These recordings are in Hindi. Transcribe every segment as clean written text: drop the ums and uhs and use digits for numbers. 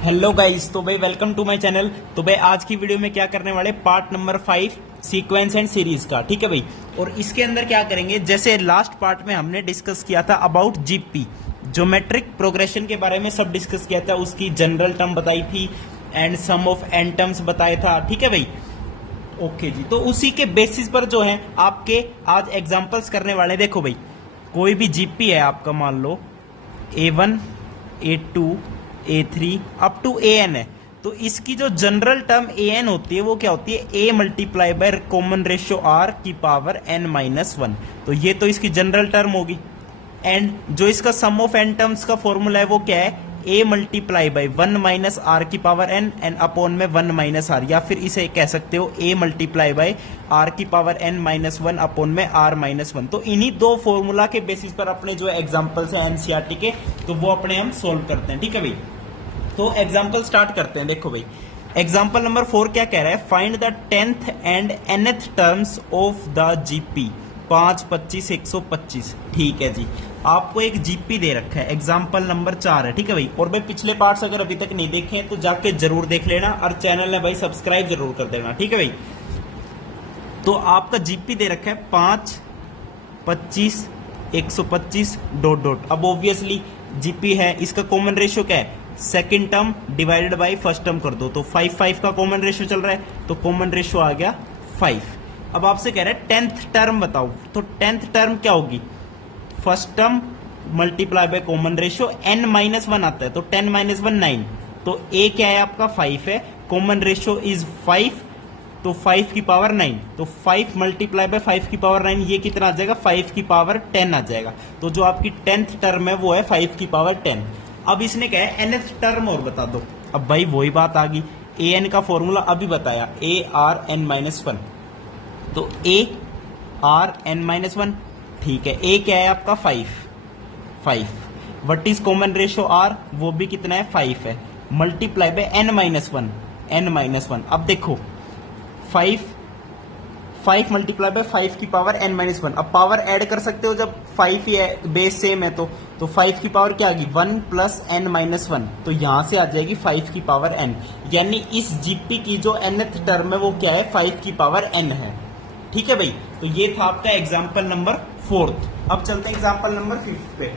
हेलो गाइस, तो भाई वेलकम टू माय चैनल। तो भाई आज की वीडियो में क्या करने वाले, part number 5 sequence and series का, ठीक है भाई। और इसके अंदर क्या करेंगे, जैसे लास्ट पार्ट में हमने डिस्कस किया था अबाउट जीपी, ज्योमेट्रिक प्रोग्रेशन के बारे में सब डिस्कस किया था, उसकी जनरल टर्म बताई थी and sum of N terms बताया था, ठीक है भाई। ओके जी, तो उसी के बेसिस पर जो है आपके आज एग्जांपल्स करने वाले। देखो भाई, कोई भी जीपी है आपका, मान लो A1 A2 A3 up to AN है, तो इसकी जो जनरल टर्म AN होती है वो क्या होती है, A multiply by common ratio R की पावर n-1। तो ये तो इसकी जनरल टर्म होगी। एंड जो इसका सम ऑफ n टर्म्स का फॉर्मूला है वो क्या है, A multiply by 1 minus R की पावर n एंड अपॉन में 1 माइनस आर, या फिर इसे कह सकते हो A मल्टीप्लाई बाई आर की पावर n-1 अपॉन में r-1। तो इन्हीं दो फॉर्मूला के बेसिस पर अपने जो एग्जांपल्स हैं एनसीईआरटी के, तो वो अपने हम सोल्व करते हैं, ठीक है भाई। तो एग्जाम्पल स्टार्ट करते हैं। देखो भाई, एग्जाम्पल नंबर 4 क्या कह रहा है, find the 10th and nth terms of the GP 5, 25, 125। ठीक है जी, आपको एक जीपी दे रखा है, एग्जाम्पल नंबर 4 है, ठीक है भाई। और भाई पिछले पार्ट्स अगर अभी तक नहीं देखे तो जाके जरूर देख लेना, और चैनल ने भाई सब्सक्राइब जरूर कर देना, ठीक है भाई। तो आपका जीपी दे रखा है 5, 25, 125 डॉट डॉट। अब ऑब्वियसली जीपी है, इसका कॉमन रेशियो क्या है, second term divided by first term कर दो, तो 5 5 का कॉमन रेशियो चल रहा है, तो कॉमन रेशियो आ गया 5। अब आपसे कह रहा है 10th टर्म बताओ, तो 10th टर्म क्या होगी, first term multiply by common ratio n-1 आता है, तो 10 - 1 9, तो a क्या है आपका 5 है, कॉमन रेशियो इज 5, तो 5 की पावर 9, तो 5 मल्टीप्लाई बाय 5 की पावर 9, ये कितना आ जाएगा, 5 की पावर 10 आ जाएगा। तो जो आपकी 10th टर्म है वो है 5 की पावर 10। अब इसने कहा है nth टर्म और बता दो। अब भाई वही बात आ गई, an का फॉर्मूला अभी बताया, ARn-1, तो ARn-1, ठीक है। a क्या है आपका 5, what is common ratio r, वो भी कितना है 5 है, मल्टीप्लाई बाय n-1। अब देखो 5 मल्टीप्लाई बाय 5 की पावर n-1। अब पावर ऐड कर सकते हो, जब 5 ही है, बेस सेम है, तो 5 की पावर क्या आ गई 1 प्लस n-1, तो यहां से आ जाएगी 5 की पावर n, यानी इस जीपी की जो nth टर्म है वो क्या है, 5 की पावर n है, ठीक है भाई। तो ये था आपका एग्जाम्पल नंबर 4। अब चलते हैं एग्जाम्पल नंबर 5 पे।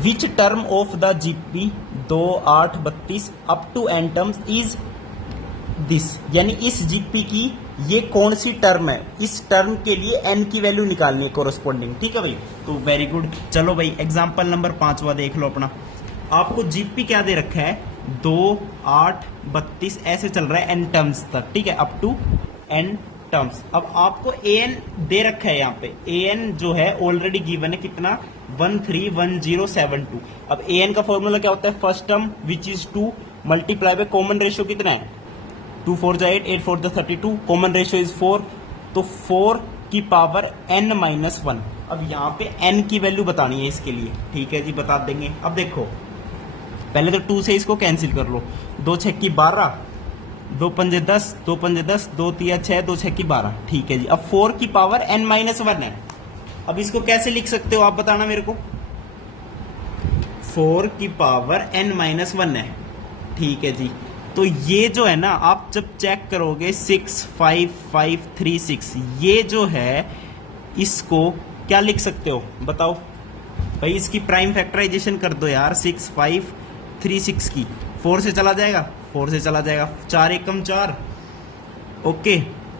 Which term of the GP 2, 8, 32 up to n terms is this, यानी इस जीपी की ये कौन सी टर्म है, इस टर्म के लिए n की वैल्यू निकालनी है कोरस्पॉन्डिंग, ठीक है भाई। तो वेरी गुड, चलो भाई एग्जाम्पल नंबर 5वां देख लो अपना। आपको जीपी क्या दे रखा है, 2, 8, 32 ऐसे चल रहा है n टर्म्स तक, ठीक है, अप टू n टर्म्स। अब आपको an दे रखा है, यहाँ पे an जो है ऑलरेडी गिवन है, कितना 131072। अब an का फॉर्मूला क्या होता है, first term which is 2 multiply by common ratio कितना है, 2 4 8, 8 4 32, कॉमन रेशियो इज 4, तो 4 की पावर n-1। अब यहाँ पे n की वैल्यू बतानी है इसके लिए, ठीक है जी, बता देंगे। अब देखो पहले तो 2 से इसको कैंसिल कर लो, 2 6 की 12, 2 5 10, 2 5 10, 2 3 6, 2 6 की 12, ठीक है जी। अब 4 की पावर n-1 है, अब इसको कैसे लिख सकते हो आप बताना मेरे को, 4 की पावर n-1 है, ठीक है जी। तो ये जो है ना, आप जब चेक करोगे 6 5 5 3 6, ये जो है इसको क्या लिख सकते हो बताओ भाई, इसकी प्राइम फैक्टराइजेशन कर दो यार, 6 5 3 6 की, 4 से चला जाएगा, 4 से चला जाएगा, 4 एकम 4, ओके,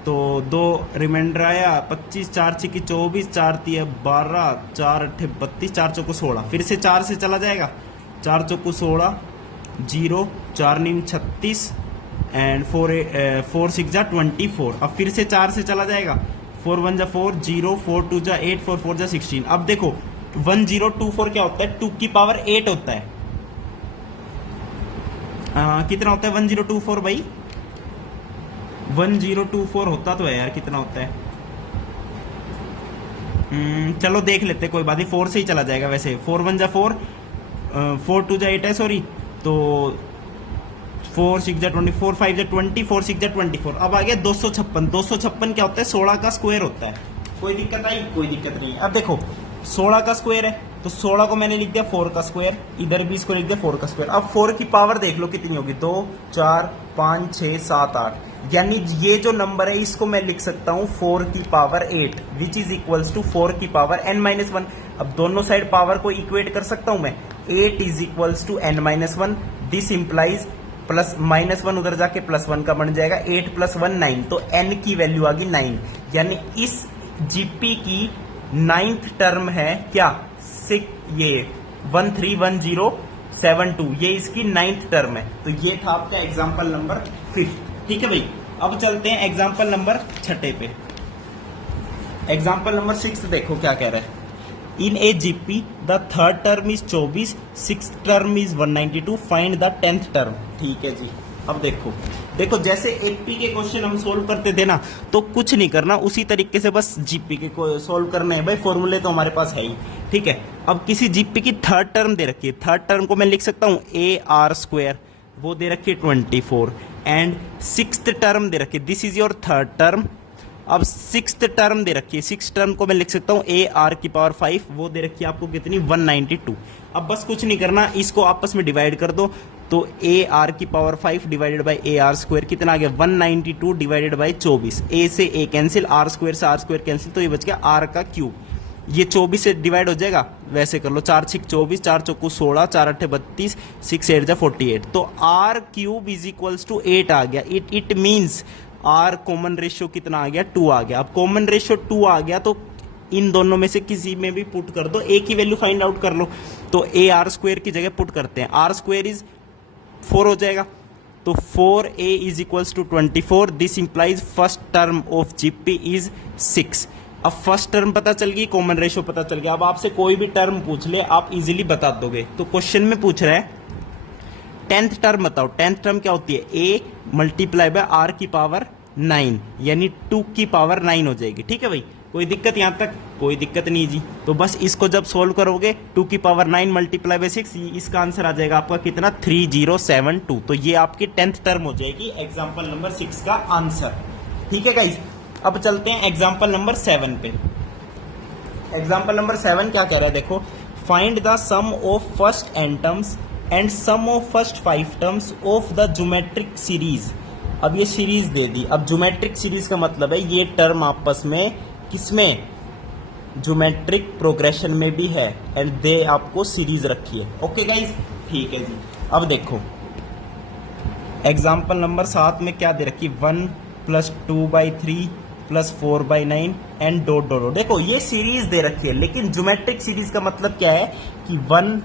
तो 2 रिमाइंडर आया, 25, 4 6 की 24, 4 3 12, 4 8 32, 4 चौको 16, फिर से 4 से चला जाएगा, 4 चौको 16, 0, 4 9 36 एंड 4 6 जा 24। अब फिर से 4 से चला जाएगा, 4 1 जा 4, 0, 4 2 जा 8, 4 4 जा 16। अब देखो 1024 क्या होता है, 2 की पावर 8 होता है, कितना होता है 1024 भाई, 1024 होता तो है यार, कितना होता है, चलो देख लेते, कोई बात नहीं, 4 से ही चला जाएगा वैसे, 4 1 जा 4, 4 2 जा 8 है, सॉरी, तो 4 6 जा 24, 4 5 जा 20, 4 6 जा 24। अब आ गया 256। 256 क्या होता है, 16 का स्क्वायर होता है। कोई दिक्कत आई, कोई दिक्कत नहीं। अब देखो 16 का स्क्वायर है, तो 16 को मैंने लिख दिया 4 का स्क्वायर, इधर भी इसको लिख दिया 4 का स्क्वायर। अब 4 की पावर देख लो कितनी होगी, 2 4 5 6 7 8, यानी ये जो नंबर है इसको मैं लिख सकता हूं 4 की power 8 which is equals to 4 की पावर n-1। अब दोनों साइड पावर को इक्वेट कर सकता हूं मैं, 8 is equals to n-1, this implies plus -1 उधर जाके +1 का बन जाएगा, 8 + 1 9, तो n की वैल्यू आ गई 9, यानी इस जीपी की 9th टर्म है क्या, ये 131072, ये इसकी 9th टर्म है। तो ये था आपका एग्जाम्पल नंबर 5, ठीक है भाई। अब चलते हैं एग्जाम्पल नंबर 6 पे। एग्जाम्पल नंबर 6 देखो क्या कह रहा है, in a GP the 3rd term is 24, 6th term is 192, find the 10th term. ठीक है जी। अब देखो जैसे एपी के क्वेश्चन हम सोल्व करते थे ना, तो कुछ नहीं करना, उसी तरीके से बस जीपी के को सोल्व करने हैं भाई, फॉर्मूले तो हमारे पास है ही, ठीक है। अब किसी जीपी की 3rd टर्म दे रखी है, 3rd टर्म को मैं लिख सकता हूँ AR², वो दे रखी है 24, एंड 6th टर्म दे रखी है, this is your 3rd term. अब 6th टर्म दे रखी है, 6th टर्म को मैं लिख सकता हूँ AR⁵, वो दे रखी है आपको कितनी, 192। अब बस कुछ नहीं करना, इसको आपस में डिवाइड कर दो, तो AR⁵ डिवाइडेड बाई AR² कितना आ गया, 192 डिवाइडेड बाई 24, A से A कैंसिल, R² से R² कैंसिल, तो ये बच गया R³। ये 24 से डिवाइड हो जाएगा, वैसे कर लो, 4 6 24, 4 चौको 16, 4 8 32, 6 8 जा 48, तो R³ इज इक्वल्स टू 8 आ गया। It means R common ratio कितना आ गया, 2 आ गया। अब कॉमन रेशियो 2 आ गया तो इन दोनों में से किसी में भी पुट कर दो, A की वैल्यू फाइंड आउट कर लो, तो AR² की जगह पुट करते हैं, R² इज 4 हो जाएगा, तो 4A is equals to 24, this implies first term of GP is 6। अब फर्स्ट टर्म पता चल गई, कॉमन रेशियो पता चल गया। अब आपसे कोई भी टर्म पूछ ले आप इजीली बता दोगे। तो क्वेश्चन में पूछ रहा है 10th टर्म बताओ, 10th टर्म क्या होती है, A मल्टीप्लाई बाय R⁹, यानी 2 की पावर 9 हो जाएगी, ठीक है भाई। कोई दिक्कत यहाँ तक, कोई दिक्कत नहीं जी। तो बस इसको जब सोल्व करोगे 2 की पावर 9 मल्टीप्लाई बाय 6, इसका आंसर आ जाएगा आपका कितना, 3072। तो ये आपकी 10th टर्म हो जाएगी एग्जाम्पल नंबर 6 का आंसर, ठीक है गाइज। अब चलते हैं एग्जाम्पल नंबर 7 पे। एग्जाम्पल नंबर 7 क्या कह रहा है, देखो, find the sum of first n terms and sum of first 5 terms of the geometric series. अब ये सीरीज दे दी। अब ज्योमेट्रिक सीरीज का मतलब है ये टर्म आपस में किसमें, ज्योमेट्रिक प्रोग्रेशन में भी है, एंड दे आपको सीरीज रखी है। ओके गाइज, ठीक है जी। अब देखो एग्जाम्पल नंबर 7 में क्या दे रखी, 1 + 2/3 + 4/9 एंड डॉट डॉट। देखो ये सीरीज दे रखी है, लेकिन ज्योमेट्रिक सीरीज का मतलब क्या है कि 1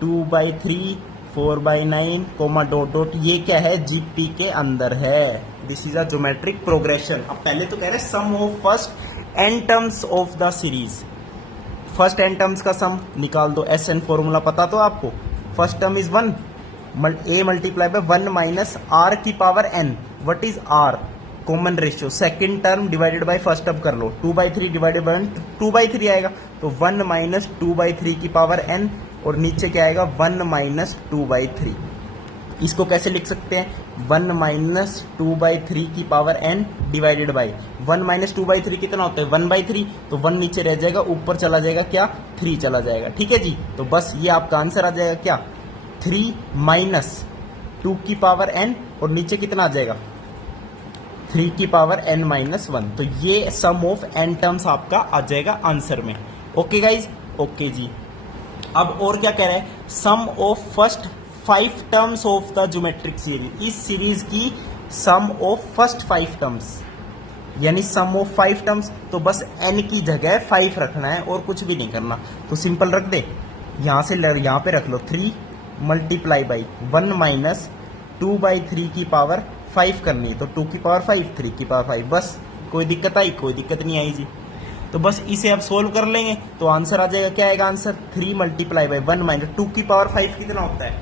2/3 4/9 कोमा डॉट डॉट, ये क्या है, जीपी के अंदर है, this is a geometric progression. अब पहले तो कह रहे sum of first n terms of the series, first n terms का सम निकाल दो, SN फॉर्मूला पता तो आपको, first term is 1, A multiply by 1 minus R⁵n, what is R, common ratio, second term divided by first term कर लो, 2/3 डिवाइडेड बाय 2/3 आएगा, तो 1 माइनस 2/3 की पावर n, और नीचे क्या आएगा, 1 माइनस 2/3। इसको कैसे लिख सकते हैं, 1 माइनस 2/3 की power n divided by 1 minus 2/3 कितना होता है, 1/3, तो 1 नीचे रह जाएगा, ऊपर चला जाएगा क्या, 3 चला जाएगा, ठीक है जी। तो बस ये आपका आंसर आ जाएगा क्या, 3 माइनस 2 की पावर n, और नीचे कितना आ जाएगा, 3 की पावर n-1। तो ये सम ऑफ n टर्म्स आपका आ जाएगा आंसर में। ओके गाइज, ओके जी। अब और क्या कह रहा है, sum of first 5 terms of the geometric series, इस सीरीज की सम ऑफ फर्स्ट 5 टर्म्स, यानी सम ऑफ 5 टर्म्स, तो बस n की जगह 5 रखना है और कुछ भी नहीं करना। तो सिंपल रख दे, यहां से यहां पे रख लो, 3 मल्टीप्लाई बाई 1 माइनस 2/3 की पावर 5 करनी है, तो 2 की पावर 5, 3 की पावर 5, बस। कोई दिक्कत आई, कोई दिक्कत नहीं आई जी। तो बस इसे अब सोल्व कर लेंगे तो आंसर आ जाएगा, क्या आएगा आंसर, 3 मल्टीप्लाई बाई 1 माइनस 2 की पावर 5 कितना होता है,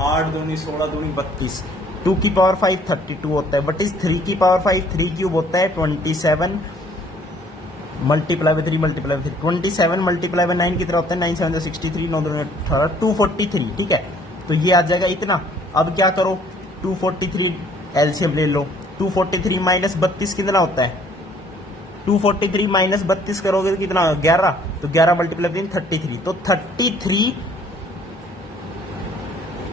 8 दूनी 16 दूनी 32, 2 की पावर 5 32 होता है, बट इज 3 की पावर 5 3 क्यूब होता है 27 multiply by 3 multiply by 3, 27 multiply by 9 कितना होता है, 9 7 63 9 18 243, ठीक है। तो ये आ जाएगा इतना। अब क्या करो, 243 एलसीएम ले लो, 243 माइनस 32 कितना होता है, 243 माइनस 32 करोगे तो कितना 11, तो 11 मल्टीप्लाई 3 33, तो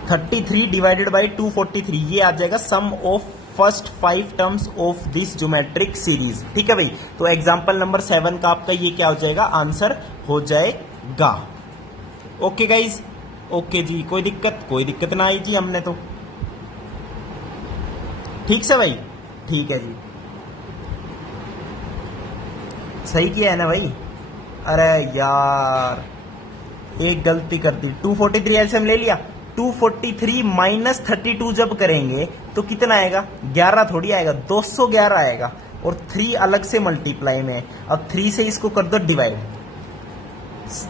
33 डिवाइडेड बाई 243, ये आ जाएगा sum of first 5 terms of this geometric series. ठीक है भाई, तो एग्जांपल नंबर 7 का आपका ये क्या हो जाएगा, आंसर हो जाएगा। ओके गाइज, ओके जी, कोई दिक्कत ना आई जी, हमने तो ठीक से भाई, ठीक है जी, सही किया है ना भाई। अरे यार एक गलती कर दी, 243 एलसीएम ले लिया, 243 माइनस 32 जब करेंगे तो कितना आएगा, 11 थोड़ी आएगा, 211 आएगा, और 3 अलग से मल्टीप्लाई में। अब 3 से इसको कर दो डिवाइड,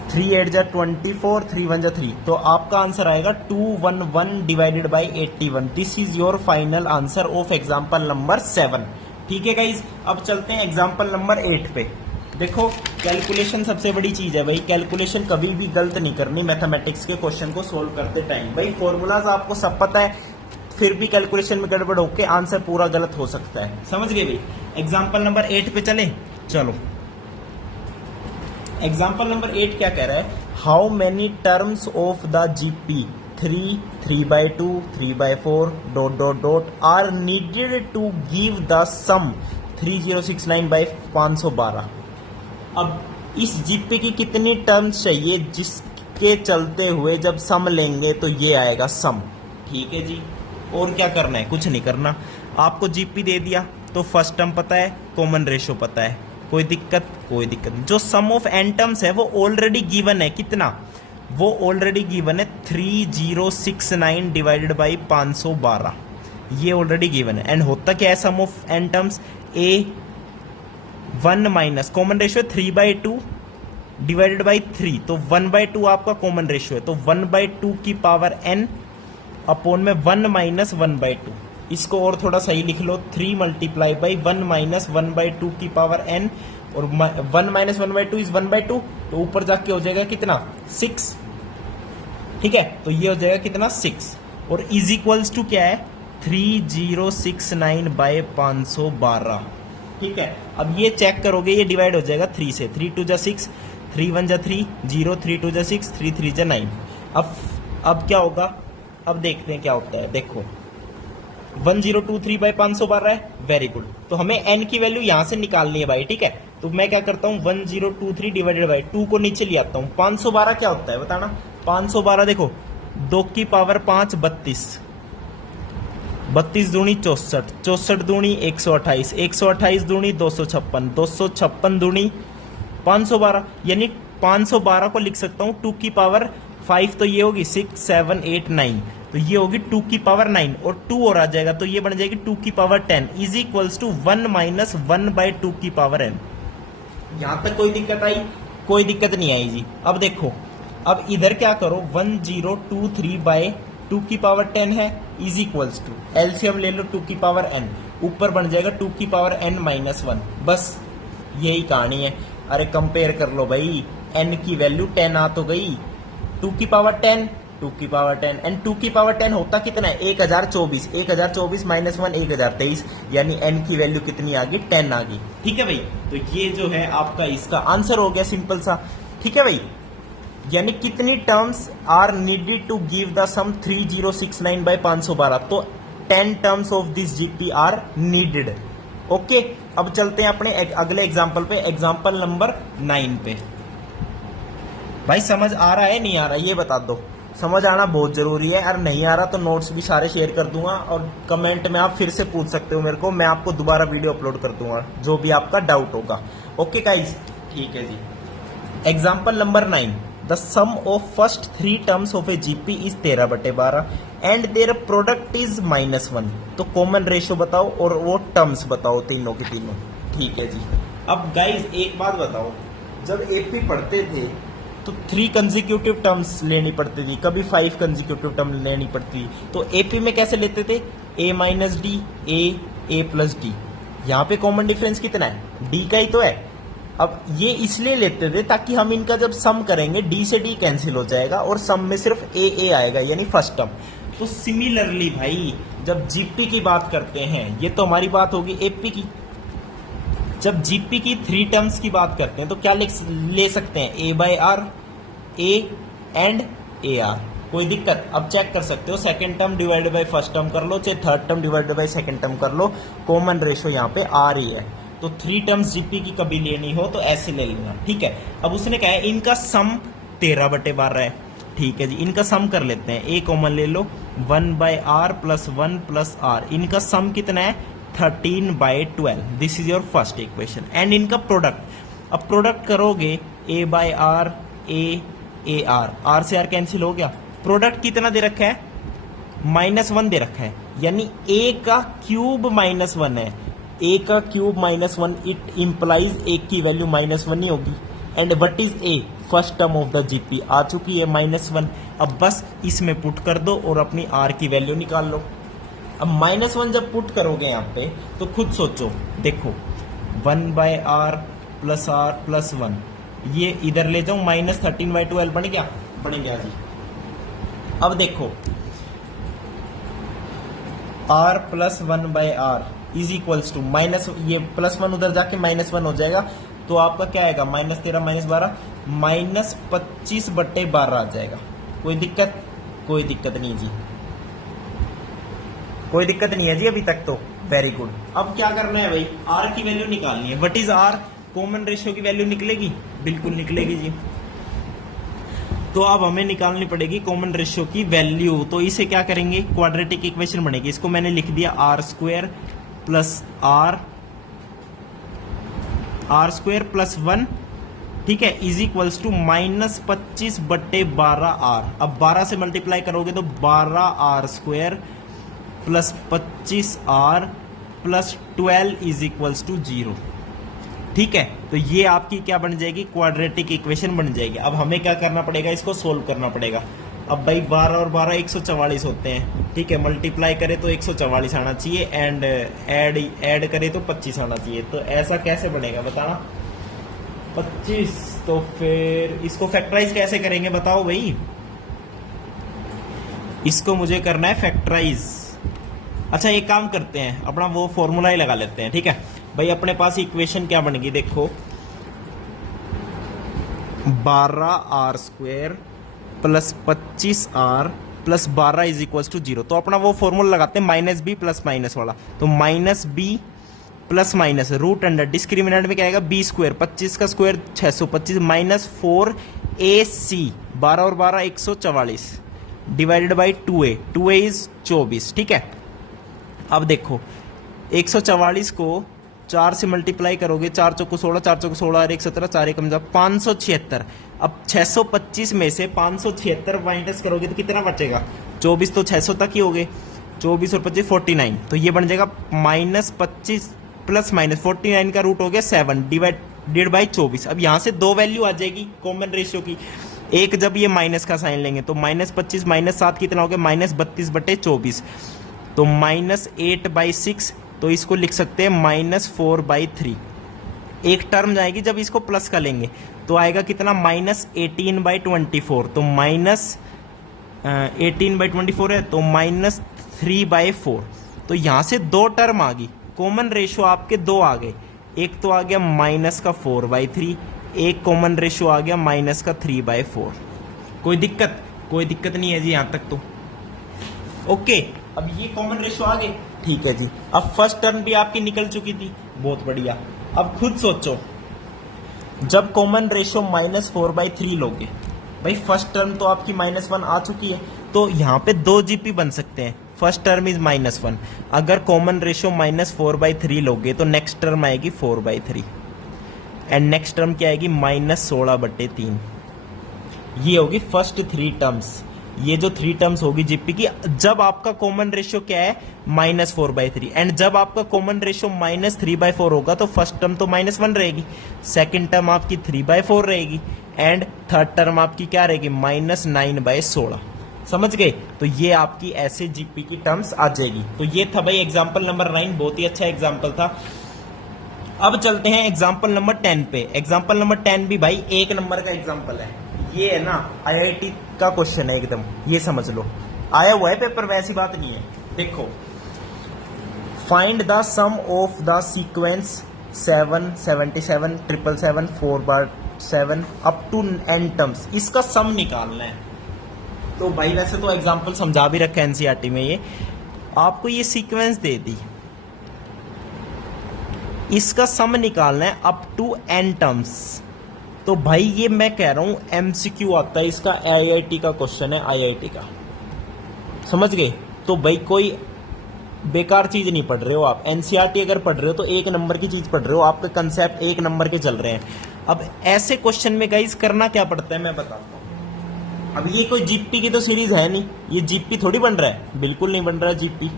3 8 जा 24, 3 1 जा 3, तो आपका आंसर आएगा 211 divided by 81। This is your final answer of example number 7। ठीक है गाइज, अब चलते हैं एग्जाम्पल नंबर 8 पे। देखो कैलकुलेशन सबसे बड़ी चीज है भाई, कैलकुलेशन कभी भी गलत नहीं करनी मैथमेटिक्स के क्वेश्चन को सोल्व करते टाइम। भाई फॉर्मूलाज आपको सब पता है, फिर भी कैलकुलेशन में गड़बड़ होके आंसर पूरा गलत हो सकता है, समझ गए भाई। एग्जाम्पल नंबर 8 पे चले, चलो एग्जाम्पल नंबर 8 क्या कह रहा है, how many terms of the GP 3, 3/2, 3/4 ... are needed to give the sum 3069/512। अब इस जीपी की कितनी टर्म्स चाहिए जिसके चलते हुए जब सम लेंगे तो ये आएगा सम। ठीक है जी, और क्या करना है, कुछ नहीं करना, आपको जीपी दे दिया तो फर्स्ट टर्म पता है, कॉमन रेशियो पता है, कोई दिक्कत नहीं। जो सम ऑफ एन टर्म्स है वो ऑलरेडी गिवन है, कितना, वो ऑलरेडी गिवन है 3069 डिवाइडेड बाई 512, ये ऑलरेडी गिवन है। एंड होता क्या है sum of N terms, A 1 minus common ratio 3/2 divided by 3, तो 1/2 आपका कॉमन रेशियो है, तो 1/2 की पावर n अपॉन में 1 माइनस 1/2। इसको और थोड़ा सही लिख लो, 3 मल्टीप्लाई बाई 1 माइनस 1/2 की पावर n, और 1 माइनस 1/2 इज 1/2, तो ऊपर जाके हो जाएगा कितना 6। ठीक है, तो ये हो जाएगा कितना 6, और इज इक्वल्स टू क्या है 3069/512। ठीक है, अब ये चेक करोगे, ये डिवाइड हो जाएगा 3 से, 3 2 जा 6, 3 1 जा 3, 0 3 2 जा 6, 3 3 जा 9। अब क्या होगा, अब देखते हैं क्या होता है। देखो 1023/512 है, वेरी गुड, तो हमें n की वैल्यू यहां से निकालनी है भाई। ठीक है, तो मैं क्या करता हूं, 1023 डिवाइडेड बाई 2 को नीचे ले आता हूं। 512 क्या होता है बताना, 512 देखो 2 की पावर 5 32, 32 दूनी 64, 64 दूनी 128, 128 दूनी 256, 256 दूनी 512, यानी 512 को लिख सकता हूं 2 की पावर 5, तो ये होगी 6 7 8 9, तो ये होगी 2 की पावर 9, और 2 और आ जाएगा तो ये बन जाएगी 2 की power 10 is equals to 1 minus 1/2 की पावर n। यहां तक कोई दिक्कत आई, कोई दिक्कत नहीं आई जी। अब देखो, अब इधर क्या करो, 1023/2 की पावर 10 है इज इक्वल्स टू एलसीएम ले लो 2 की पावर n, ऊपर बन जाएगा 2 की पावर n माइनस 1, बस यही कहानी है। अरे कंपेयर कर लो भाई, n की वैल्यू 10 आ तो गई, 2 की पावर 10, 2 की पावर 10, एंड 2 की पावर 10 होता कितना है 1024, 1024 माइनस 1 1023, यानी n की वैल्यू कितनी आ गई 10 आ गई। ठीक है भाई, तो ये जो है आपका इसका आंसर हो गया, सिंपल सा। ठीक है भाई, यानी कितनी terms are needed to give the sum 3069/512, तो 10 terms of this GP are needed. Okay, अब चलते हैं अपने अगले एग्जाम्पल पे, एग्जाम्पल नंबर 9 पे। भाई समझ आ रहा है नहीं आ रहा ये बता दो, समझ आना बहुत जरूरी है, और नहीं आ रहा तो नोट्स भी सारे शेयर कर दूंगा, और कमेंट में आप फिर से पूछ सकते हो मेरे को, मैं आपको दोबारा वीडियो अपलोड कर दूंगा जो भी आपका डाउट होगा। ओके गाइस, ठीक है जी। Example number 9, the sum of first 3 terms of a GP is 13/12 and their product is -1, तो कॉमन रेशियो बताओ और वो टर्म्स बताओ तीनों के तीनों। ठीक है जी। अब गाइस एक बात बताओ, जब एपी पढ़ते थे तो 3 कंसेक्यूटिव टर्म्स लेनी पड़ती थी, कभी 5 कंसेक्यूटिव टर्म लेनी पड़ती थी, तो एपी में कैसे लेते थे, a minus D, a plus D, यहाँ पे कॉमन डिफरेंस कितना है, d का ही तो है। अब ये इसलिए लेते थे ताकि हम इनका जब सम करेंगे d से d कैंसिल हो जाएगा और सम में सिर्फ a आएगा, यानी फर्स्ट टर्म। तो सिमिलरली भाई जब जीपी की बात करते हैं, ये तो हमारी बात होगी एपी की, जब जीपी की 3 टर्म्स की बात करते हैं तो क्या ले सकते हैं, A by R, A and A R, कोई दिक्कत। अब चेक कर सकते हो, second term divided by first term कर लो, चाहे third term divided by second term कर लो, कॉमन रेशियो यहाँ पे आर ही है। तो 3 टर्म्स जीपी की कभी लेनी हो तो ऐसे ले लेना, ठीक है। अब उसने कहा है इनका सम 13/12 है, ठीक है जी। इनका सम कर लेते हैं, ए कॉमन ले लो, 1/r प्लस 1 प्लस आर, इनका सम कितना है 13/12। This is your first equation. And इनका प्रोडक्ट, अब प्रोडक्ट करोगे A by R, A R, R से आर कैंसिल हो गया। प्रोडक्ट कितना दे रखा है, -1 दे रखा है, यानी ए का क्यूब -1 है। ए का क्यूब -1, इट इंप्लाइज ए की वैल्यू -1 ही होगी। And what is A, first term of the GP आ चुकी है -1। अब बस इसमें पुट कर दो और अपनी आर की वैल्यू निकाल लो। अब -1 जब पुट करोगे यहाँ पे तो खुद सोचो, देखो 1/r प्लस आर प्लस 1, ये इधर ले जाऊं, -13/12 बन गया जी। अब देखो r plus 1/r is equals to minus, ये +1 उधर जाके -1 हो जाएगा, तो आपका क्या आएगा, -13 -12 -25/12 आ जाएगा। कोई दिक्कत, कोई दिक्कत नहीं जी, कोई दिक्कत नहीं है जी अभी तक तो, वेरी गुड। अब क्या करना है भाई, आर की वैल्यू निकालनी है। What is R, common ratio की वैल्यू निकलेगी, बिल्कुल निकलेगी जी। तो अब हमें निकालनी पड़ेगी कॉमन रेशियो की वैल्यू। तो इसे क्या करेंगे, क्वाड्रेटिक इक्वेशन बनेगी। इसको मैंने लिख दिया r² प्लस r² प्लस 1, ठीक है, इज इक्वल्स टू -25/12r। अब 12 से मल्टीप्लाई करोगे तो 12r² plus 25r plus 12 is equals to 0, ठीक है। तो ये आपकी क्या बन जाएगी, क्वाड्रेटिक इक्वेशन बन जाएगी। अब हमें क्या करना पड़ेगा, इसको सोल्व करना पड़ेगा। अब भाई 12 और 12 144 होते हैं, ठीक है, मल्टीप्लाई करें तो 144 आना चाहिए, एंड ऐड करें तो 25 आना चाहिए। तो ऐसा कैसे बनेगा बताना, 25, तो फिर इसको फैक्टराइज कैसे करेंगे बताओ भाई, इसको मुझे करना है फैक्टराइज। अच्छा एक काम करते हैं, अपना वो फॉर्मूला ही लगा लेते हैं, ठीक है भाई। अपने पास इक्वेशन क्या बनेगी, देखो 12r² plus 25r plus 12 is equals to 0। तो अपना वो फॉर्मूला लगाते हैं -b प्लस माइनस वाला। तो -b plus minus root under discriminant में क्या आएगा, b², 25 का स्क्वायर 625 माइनस 4ac, 12 और 12 144 divided by 2a, 2a is 24, ठीक है। अब देखो 144 को 4 से मल्टीप्लाई करोगे, 4 चौको 16, 4 चौको 16 और 1 17, 4 एकम 576। अब 625 में से 576 माइनस करोगे तो कितना बचेगा, 24 तो 600 तक ही हो गए, 24 और 25 49। तो ये बन जाएगा -25 प्लस माइनस 49 का रूट हो गया 7 डिवाइडेड बाई 24। अब यहाँ से दो वैल्यू आ जाएगी कॉमन रेशियो की। एक जब ये माइनस का साइन लेंगे तो -25 -7 कितना हो गया, -32/24। तो -8/6, तो इसको लिख सकते हैं -4/3। एक टर्म जाएगी जब इसको प्लस का लेंगे तो आएगा कितना, -18/24। तो -18/24 है तो -3/4। तो यहां से दो टर्म आ गई, कॉमन रेशियो आपके दो आ गए। एक तो आ गया -4/3, एक कॉमन रेशियो आ गया -3/4। कोई दिक्कत, कोई दिक्कत नहीं है जी यहां तक तो ओके। अब ये कॉमन रेशियो आ गए, ठीक है जी। अब फर्स्ट टर्म भी आपकी निकल चुकी थी, बहुत बढ़िया। अब खुद सोचो, जब कॉमन रेशियो -4/3 लोगे, भाई फर्स्ट टर्म तो आपकी -1 आ चुकी है, तो यहाँ पे दो जीपी बन सकते हैं। फर्स्ट टर्म इज -1, अगर कॉमन रेशियो -4/3 लोगे तो नेक्स्ट टर्म आएगी 4/3 एंड नेक्स्ट टर्म क्या आएगी, -16/3। ये होगी फर्स्ट 3 टर्म्स। ये जो 3 टर्म्स होगी जीपी की, जब आपका कॉमन रेशियो क्या है, -4/3, एंड जब आपका कॉमन रेशियो -3/4 होगा तो फर्स्ट टर्म तो -1 रहेगी, सेकंड टर्म आपकी 3/4 रहेगी, एंड थर्ड टर्म आपकी क्या रहेगी, -9/16। समझ गए। तो ये आपकी ऐसे जीपी की टर्म्स आ जाएगी। तो ये था भाई एग्जाम्पल नंबर 9, बहुत ही अच्छा एग्जाम्पल था। अब चलते हैं एग्जाम्पल नंबर 10 पे। एग्जाम्पल नंबर 10 भी भाई 1 नंबर का एग्जाम्पल है। ये है ना आईआईटी का क्वेश्चन है एकदम, ये समझ लो, आया हुआ है पेपर, वैसी बात नहीं है। देखो, find the sum of the sequence 7, 77, 777, 4/7 up to n terms, इसका सम निकालना है। तो भाई वैसे तो एग्जाम्पल समझा भी रखा है एनसीईआरटी में, ये आपको ये सीक्वेंस दे दी, इसका सम निकालना है अप टू n टर्म्स। तो भाई ये मैं कह रहा हूं एमसीक्यू आता है इसका, आईआईटी का क्वेश्चन है, आईआईटी का, समझ गए। तो भाई कोई बेकार चीज नहीं पढ़ रहे हो आप, एनसीईआरटी अगर पढ़ रहे हो तो एक नंबर की चीज पढ़ रहे हो, आपके कंसेप्ट एक नंबर के चल रहे हैं। अब ऐसे क्वेश्चन में गाइस करना क्या पड़ता है मैं बताता हूं। अब ये कोई जीपी की तो सीरीज है नहीं, ये जीपी थोड़ी बन रहा है, बिल्कुल नहीं बन रहा है जीपी।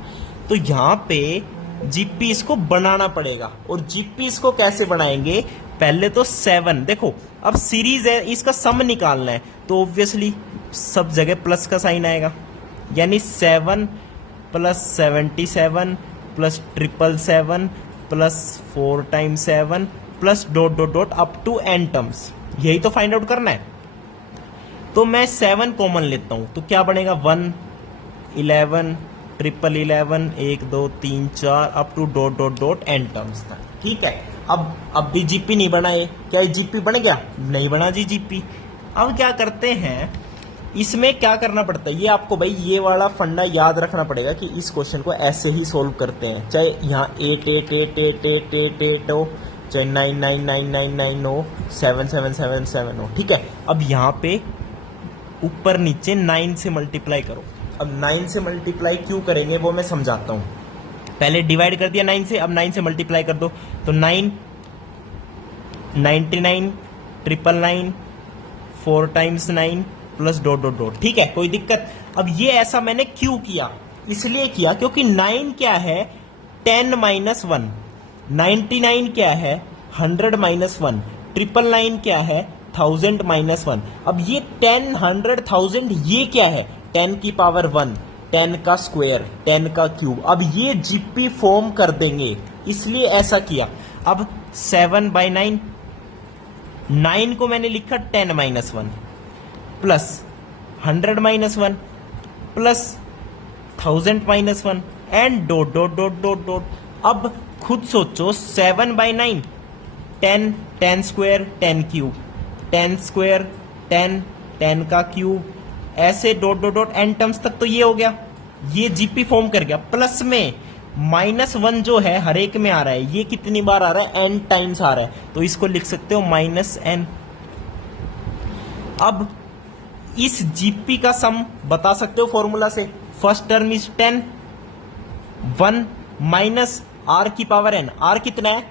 तो यहां पे जीपी इसको बनाना पड़ेगा, और जीपी इसको कैसे बनाएंगे, पहले तो 7 देखो, अब सीरीज है, इसका सम निकालना है, तो ऑब्वियसली सब जगह प्लस का साइन आएगा, यानी 7 + 77 + 777 + 4 × 7 + ... अप टू n टर्म्स, यही तो फाइंड आउट करना है। तो मैं 7 कॉमन लेता हूं, तो क्या बनेगा 1 11 11 1 2 3 4 अप टू ... n टर्म्स तक, ठीक है। अब भी जीपी नहीं बना है, क्या ये जीपी बन गया, नहीं बना जी जीपी। अब क्या करते हैं, इसमें क्या करना पड़ता है, ये आपको भाई ये वाला फंडा याद रखना पड़ेगा कि इस क्वेश्चन को ऐसे ही सोल्व करते हैं, चाहे यहाँ 8 8 8 8 8 8 8 हो, चाहे 9 9 9 9 9 हो, 7 7 7 7 हो, ठीक है। अब यहाँ पे ऊपर नीचे 9 से मल्टीप्लाई करो। अब 9 से मल्टीप्लाई क्यों करेंगे वो मैं समझाता हूँ। पहले डिवाइड कर दिया 9 से, अब 9 से मल्टीप्लाई कर दो, तो 9 99 999 4 × 9 +... ठीक है, कोई दिक्कत। अब ये ऐसा मैंने क्यों किया, इसलिए किया क्योंकि 9 क्या है 10 - 1, 99 क्या है 100 - 1, 999 क्या है 1000 - 1। अब ये 10 100 1000 ये क्या है 10 की पावर 1, 10 का स्क्वायर, 10 का क्यूब। अब ये जीपी फॉर्म कर देंगे, इसलिए ऐसा किया। अब 7/9, 9 को मैंने लिखा 10 - 1 प्लस 100 - 1 प्लस 1000 - 1 एंड ... अब खुद सोचो 7/9 10 10 स्क्वायर 10 क्यूब, 10 स्क्वायर 10 10 का क्यूब, ऐसे ... n टर्म्स तक। तो ये हो गया, ये जीपी फॉर्म कर गया। प्लस में -1 जो है हर एक में आ रहा है, ये कितनी बार आ रहा है n टाइम्स आ रहा है, तो इसको लिख सकते हो -n। अब इस जीपी का सम बता सकते हो फॉर्मूला से, first term is 10, 1 minus r की पावर n, r कितना है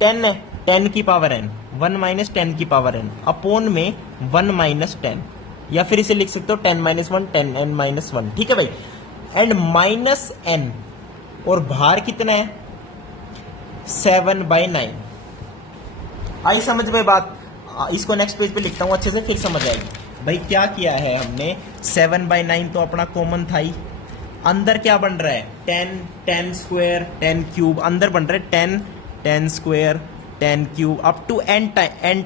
10 है, 10 की पावर n, 1 माइनस 10 की पावर n अपॉन में 1 माइनस 10, या फिर इसे लिख सकते हो 10 - 1 10 n - 1, ठीक है भाई। एंड -n, और भार कितना है 7/9। आई समझ में बात, इसको नेक्स्ट पेज पे लिखता हूं अच्छे से, फिर समझ आएगी। भाई क्या किया है हमने, 7/9 तो अपना कॉमन था ही, अंदर क्या बन रहा है 10 10 स्क्वायर 10 क्यूब, अंदर बन रहा है 10 10 square 10 cube up to n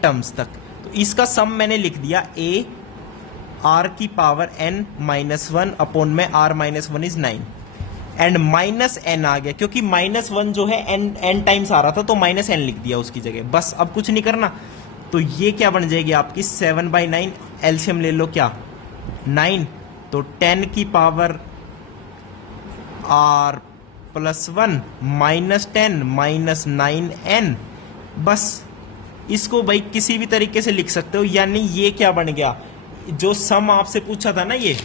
terms तक। तो इसका सम मैंने लिख दिया a r की पावर n - 1 अपॉन में r - 1 इज 9 एंड -n आ गया, क्योंकि -1 जो है n टाइम्स आ रहा था, तो -n लिख दिया उसकी जगह, बस अब कुछ नहीं करना। तो ये क्या बन जाएगी आपकी 7/9, एलसीएम ले लो क्या 9, तो 10 की पावर r + 1 -10 - 9n, बस इसको भाई किसी भी तरीके से लिख सकते हो। यानी ये क्या बन गया, जो सम आपसे पूछा था ना, ये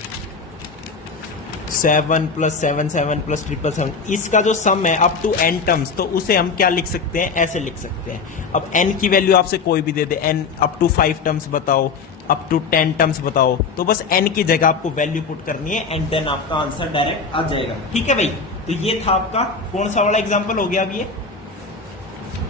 7 + 7 7 + 777, इसका जो सम है अप टू n टर्म्स, तो उसे हम क्या लिख सकते हैं, ऐसे लिख सकते हैं। अब n की वैल्यू आपसे कोई भी दे दे, n अप टू 5 टर्म्स बताओ, अप टू 10 टर्म्स बताओ, तो बस n की जगह आपको वैल्यू पुट करनी है एंड देन आपका आंसर डायरेक्ट आ जाएगा, ठीक है भाई। तो ये था आपका कौन सा वाला एग्जाम्पल हो गया, अब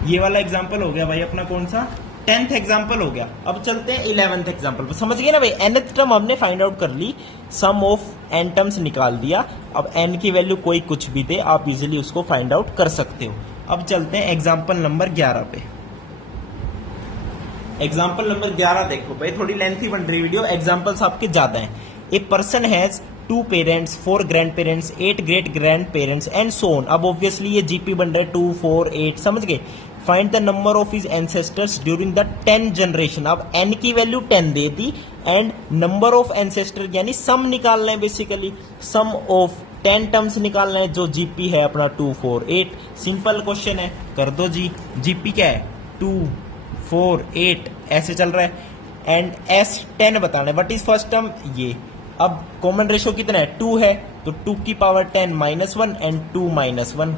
ये वाला एग्जाम्पल हो गया भाई अपना, कौन सा 10th एग्जाम्पल हो गया। अब चलते हैं 11th एग्जाम्पल पर, समझ गए ना भाई। nth टर्म हमने फाइंड आउट कर ली, सम ऑफ n टर्म्स निकाल दिया। अब n की वैल्यू कोई कुछ भी दे, आप इजीली उसको फाइंड आउट कर सकते हो। अब चलते हैं एग्जाम्पल नंबर 11 पे। एग्जाम्पल नंबर 11 देखो भाई, थोड़ी लेंथी बन रही वीडियो, एग्जाम्पल्स आपके ज्यादा हैं। A person has 2 parents 4 grand parents 8 great grand parents and so on. अब ऑब्वियसली ये जीपी बन रहा है 2 4 8, समझ गए। Find the number of his ancestors during the 10 generation. अब n की value 10 they the and number of ancestor यानी सम निकालना है, बेसिकली सम ऑफ 10 टर्म्स निकालना है, जो जीपी है अपना 248। सिंपल क्वेश्चन है, कर दो जी। जीपी क्या है 248 ऐसे चल रहा है एंड एस 10 बताना है। व्हाट इज फर्स्ट टर्म ये। अब कॉमन रेशियो कितना है 2 है, तो 2 की पावर 10 -1 एंड 2 -1।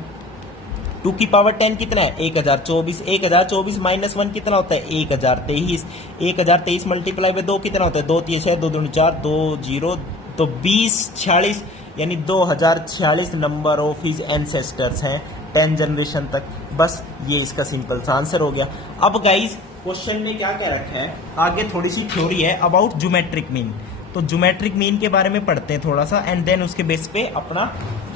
2 की पावर 10 कितना है 1024। 1024 -1 कितना होता है 1023। 1023 मल्टीप्लाई बाय 2 कितना होता है 2 3 6 2 2 4 2 0, तो 20 46 यानी 2046 नंबर ऑफ हिज एंसेस्टर्स हैं 10 जनरेशन तक। बस ये इसका सिंपल सा आंसर हो गया। अब गाइज क्वेश्चन में क्या क्या रखा है, आगे थोड़ी सी थ्योरी है अबाउट ज्योमेट्रिक मीन। तो ज्योमेट्रिक मीन के बारे में पढ़ते हैं थोड़ा सा एंड देन उसके बेस पे अपना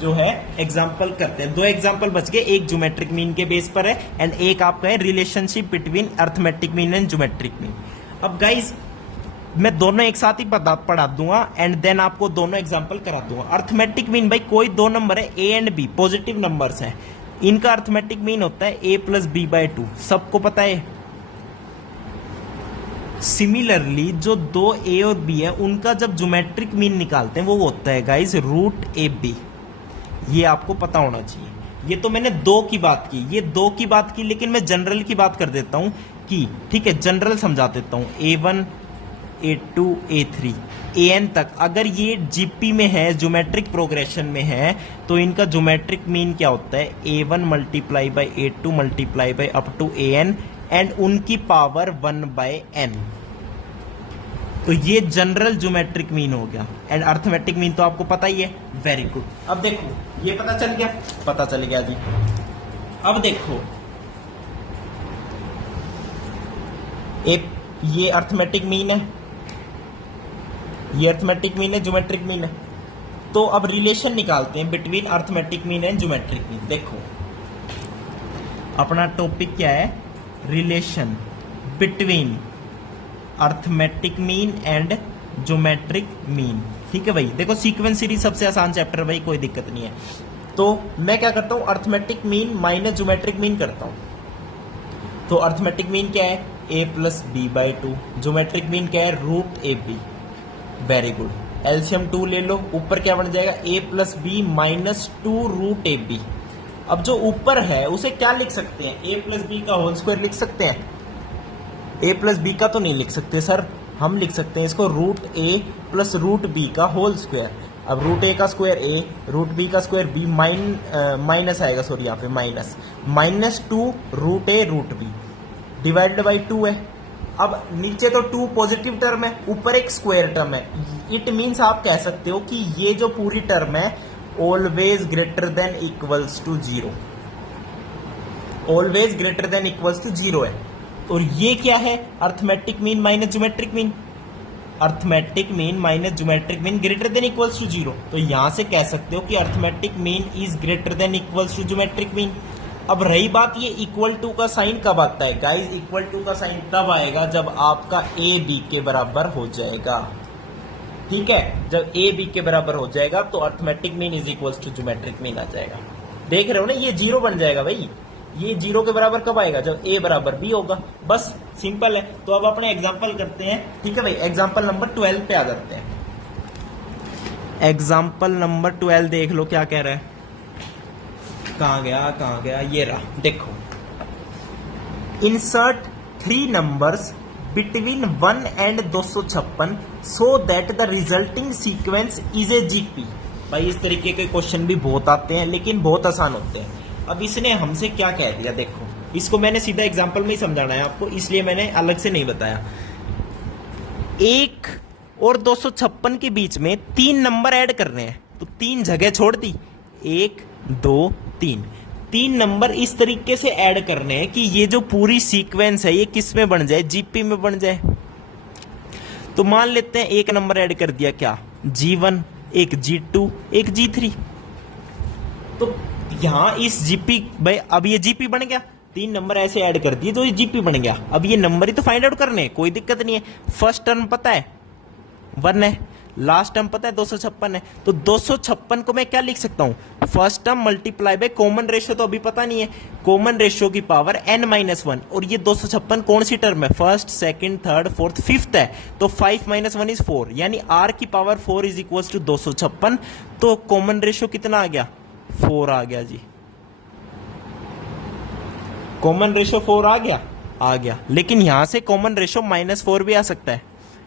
जो है एग्जाम्पल करते हैं। 2 एग्जाम्पल बच गए, एक ज्योमेट्रिक मीन के बेस पर है एंड एक आपका है relationship between arithmetic mean and geometric mean. अब गाइज मैं दोनों एक साथ ही पढ़ा दूंगा एंड देन आपको दोनों एग्जाम्पल करा दूंगा। अर्थमेटिक मीन भाई कोई 2 नंबर है A and B, positive numbers हैं, इनका अर्थमेटिक मीन होता है a + b/2, सबको पता है। सिमिलरली जो 2 a और b है उनका जब ज्योमेट्रिक मीन निकालते हैं वो होता है गाइज √AB। ये आपको पता होना चाहिए। ये तो मैंने 2 की बात की, ये 2 की बात की, लेकिन मैं जनरल की बात कर देता हूं कि ठीक है, जनरल समझा देता हूं। A1 A2 A3 AN तक अगर ये जीपी में है, ज्योमेट्रिक प्रोग्रेशन में है, तो इनका ज्योमेट्रिक मीन क्या होता है A1 × A2 × up to AN and उनकी पावर 1/n। तो ये जनरल ज्योमेट्रिक मीन हो गया एंड अर्थमेटिक मीन तो आपको पता ही है। Very good. अब देखो ये पता चल गया, पता चल गया जी। अब देखो एक ये अर्थमेटिक मीन है, ये अर्थमेटिक मीन है, ज्योमेट्रिक मीन है। तो अब रिलेशन निकालते हैं between arithmetic mean and geometric mean. देखो अपना टॉपिक क्या है, relation between arithmetic mean and geometric mean. ठीक है भाई, देखो सीक्वेंस सीरीज सबसे आसान चैप्टर भाई, कोई दिक्कत नहीं है। तो मैं क्या करता हूं, arithmetic mean minus geometric mean करता हूं। तो अर्थमेटिक मीन क्या है a + b/2, ज्योमेट्रिक मीन क्या है √AB। वेरी गुड, एलसीएम 2 ले लो, ऊपर क्या बन जाएगा a + b - 2 √AB। अब जो ऊपर है उसे क्या लिख सकते हैं, a + b का होल स्क्वायर लिख सकते हैं। a + b का तो नहीं लिख सकते सर, हम लिख सकते हैं इसको √A + √B का होल स्क्वायर। अब √A का स्क्वायर a, √B का स्क्वायर b, माइनस आएगा, सॉरी यहाँ पे -2 √A √B डिवाइडेड बाई 2 है। अब नीचे तो 2 पॉजिटिव टर्म है, ऊपर एक स्क्वायर टर्म है। इट मीन्स आप कह सकते हो कि ये जो पूरी टर्म है always greater than equals to 0, always greater than equals to 0 है। और ये क्या है, arithmetic mean minus geometric mean, arithmetic mean minus geometric mean greater than equals to 0। तो यहां से कह सकते हो कि arithmetic mean is greater than equals to geometric mean. अब रही बात ये इक्वल टू का साइन कब आता है गाइज, इक्वल टू का साइन तब आएगा जब आपका a b के बराबर हो जाएगा। ठीक है, जब a b के बराबर हो जाएगा तो arithmetic mean is equals to geometric mean आ जाएगा। देख रहे हो ना, ये 0 बन जाएगा भाई। ये 0 के बराबर कब आएगा, जब a = b होगा। बस सिंपल है। तो अब अपने एग्जांपल करते हैं। ठीक है भाई, एग्जांपल नंबर 12 पे आ जाते हैं। एग्जांपल नंबर 12 देख लो क्या कह रहा है, कहां गया, ये रहा। देखो, insert 3 numbers between 1 and 256 so that the resulting sequence is a GP. भाई इस तरीके के क्वेश्चन भी बहुत आते हैं लेकिन बहुत आसान होते हैं। अब इसने हमसे क्या कह दिया, देखो इसको मैंने सीधा एग्जांपल में ही समझाना है आपको, इसलिए मैंने अलग से नहीं बताया। 1 और 256 के बीच में 3 नंबर ऐड करने हैं, तो 3 जगह छोड़ दी, 1 2 3 नंबर इस तरीके से ऐड करने हैं कि ये जो पूरी सीक्वेंस है ये किस में बन जाए, जीपी में बन जाए। तो मान लेते हैं एक नंबर ऐड कर दिया, क्या G1, एक G2, एक G3। तो यहां इस जीपी भाई, अब ये जीपी बन गया, 3 नंबर ऐसे ऐड कर दिए तो ये जीपी बन गया। अब ये नंबर ही तो फाइंड आउट करने हैं, कोई दिक्कत नहीं है। फर्स्ट टर्म पता है 1 है, लास्ट टर्म पता है 256 है, तो 256 को मैं क्या लिख सकता हूं, first term multiply by common ratio, तो अभी पता नहीं है, कॉमन रेशियो की पावर n-1, और ये 256 कौन सी टर्म है, first, second, third, fourth, fifth है, तो 5 - 1 इज 4, यानी r की पावर 4 इज इक्वल टू 256, तो कॉमन रेशियो कितना आ गया, 4 आ गया जी, कॉमन रेशियो 4 आ गया, लेकिन यहां से कॉमन रेशियो -4 भी आ सकता है,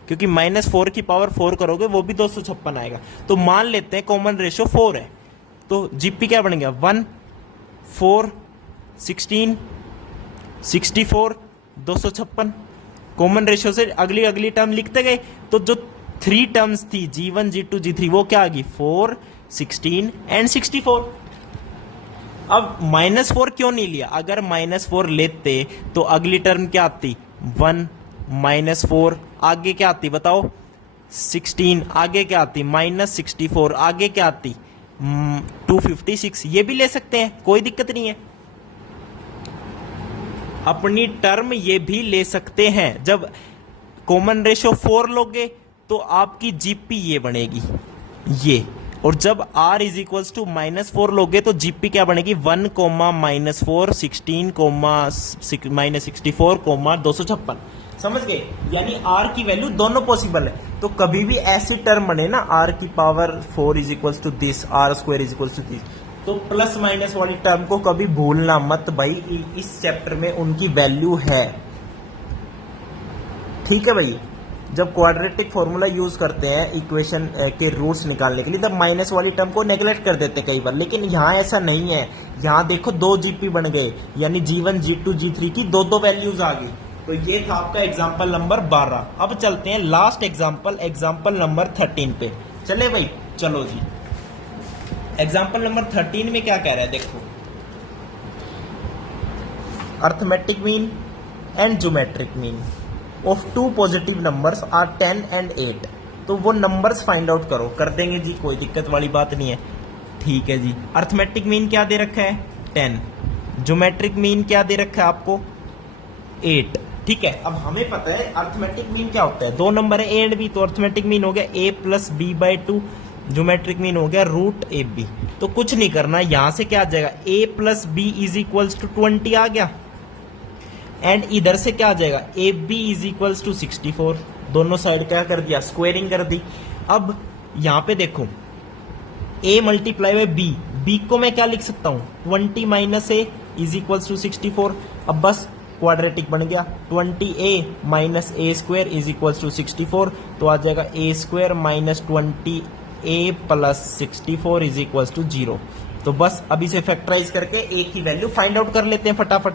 क्योंकि -4 की पावर 4 करोगे वो भी 256 आएगा, तो मान लेते हैं कॉमन रेशियो 4 है, तो जीपी क्या बनेगा, 1, 4, 16, 64, 256, कॉमन रेशियो से अगली टर्म लिखते गए, तो जो 3 टर्म्स थी G1, G2, G3 वो क्या आ गई, 4, 16 एंड 64। अब -4 क्यों नहीं लिया, अगर -4 लेते तो अगली टर्म क्या आती, 1 -4, आगे क्या आती बताओ, 16, आगे क्या आती, -64, आगे क्या आती, 256, ये भी ले सकते हैं, कोई दिक्कत नहीं है, अपनी टर्म ये भी ले सकते हैं। जब कॉमन रेशियो 4 लोगे तो आपकी जीपी ये बनेगी ये, और जब r इज इक्वल्स टू -4 लोगे तो जीपी क्या बनेगी, 1, -4, 16, -64, 256, समझ गए, यानी r की वैल्यू दोनों पॉसिबल है। तो कभी भी ऐसी टर्म बने ना, r की power 4 is equals to this, r² is equals to this, तो प्लस माइनस वाली टर्म को कभी भूलना मत भाई, इस चैप्टर में उनकी वैल्यू है, ठीक है भाई। जब क्वाड्रेटिक फॉर्मूला यूज करते हैं इक्वेशन के रूट्स निकालने के लिए, तब माइनस वाली टर्म को नेग्लेक्ट कर देते हैं कई बार, लेकिन यहाँ ऐसा नहीं है, यहाँ देखो 2 जीपी बन गए, यानी G1, G2, G3 की दो वैल्यूज आ गई। तो ये था आपका एग्जाम्पल नंबर 12। अब चलते हैं लास्ट एग्जाम्पल नंबर 13 पे, चले भाई, चलो जी। एग्जाम्पल नंबर 13 में क्या कह रहा है देखो, arithmetic mean and geometric mean of 2 positive numbers are 10 and 8, तो वो नंबर्स फाइंड आउट करो, कर देंगे जी, कोई दिक्कत वाली बात नहीं है, ठीक है जी। अर्थमेटिक मीन क्या दे रखा है, 10, ज्योमेट्रिक मीन क्या दे रखा है आपको, 8, ठीक है। अब हमें पता है अर्थमेटिक मीन क्या होता है, 2 नंबर है A एंड B, तो अर्थमेटिक मीन हो गया A + B/2, ज्योमेट्रिक मीन हो गया √AB। तो कुछ नहीं करना, यहां से क्या आ जाएगा, A + B is equals to 20 आ गया, एंड इधर से क्या आ जाएगा, AB इज इक्वल्स टू 64, दोनों साइड क्या कर दिया, स्क्वायरिंग कर दी। अब यहां पे देखो A × B को मैं क्या लिख सकता हूं, 20 - A इज इक्वल्स टू 64, अब बस क्वाड्रेटिक बन गया, 20A - A² is equals to 64, तो आ जाएगा A² - 20A + 64 is equals to 0। तो बस अब इसे फैक्टराइज करके A की वैल्यू फाइंड आउट कर लेते हैं फटाफट।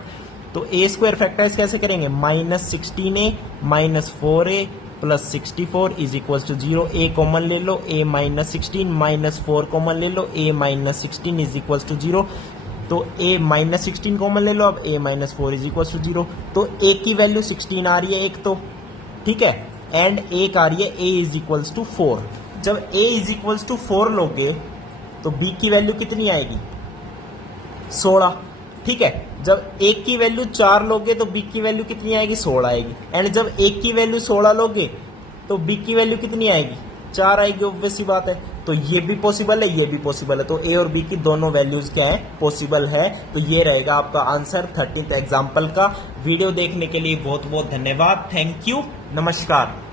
तो A² फैक्टराइज कैसे करेंगे, -16A - 4A + 64 is equal to 0, A common ले लो, A - 16 - 4 कॉमन ले लो, A - 16 इज इक्वल टू 0, तो A - 16 कॉमन ले लो, अब A - 4 इज इक्वल टू 0, तो A की वैल्यू 16 आ रही है एक, तो ठीक है, एंड एक आ रही है A इज इक्वल टू 4। जब A इज इक्वल टू 4 लोगे तो B की वैल्यू कितनी आएगी, 16, ठीक है। जब A की वैल्यू 4 लोगे तो B की वैल्यू कितनी आएगी, 16 आएगी, एंड जब A की वैल्यू 16 लोगे तो B की वैल्यू कितनी आएगी, 4 आएगी, ऑब्वियस सी बात है। तो ये भी पॉसिबल है, ये भी पॉसिबल है, तो A और B की दोनों वैल्यूज क्या है, पॉसिबल है। तो ये रहेगा आपका आंसर 13th एग्जाम्पल का। वीडियो देखने के लिए बहुत बहुत धन्यवाद, थैंक यू, नमस्कार।